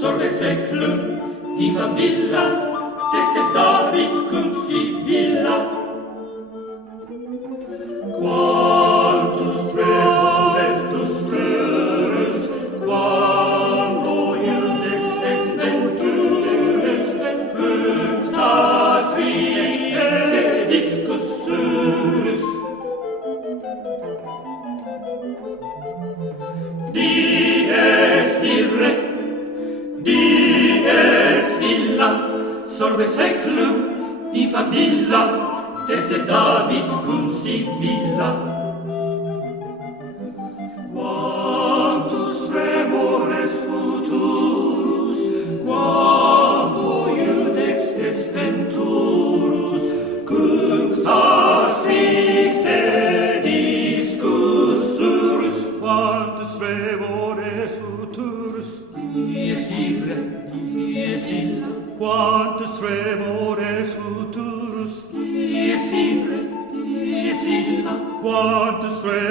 sorbe seclum, in favilla, teste David cum Sibylla. Quantus tremulus terus, quando iudex ex venturus, cunctas ricte discussurus. Dies ire, dies illa, sorbe seclum, in favilla, teste David cum Sibylla. Quantus tremores futurus, quando iudex es venturus, cunctas ricte discussurus. Quantus tremores futurus, dies ire, dies illa. Quantus tremores futurus, dies ire, dies illa. Quantus tremores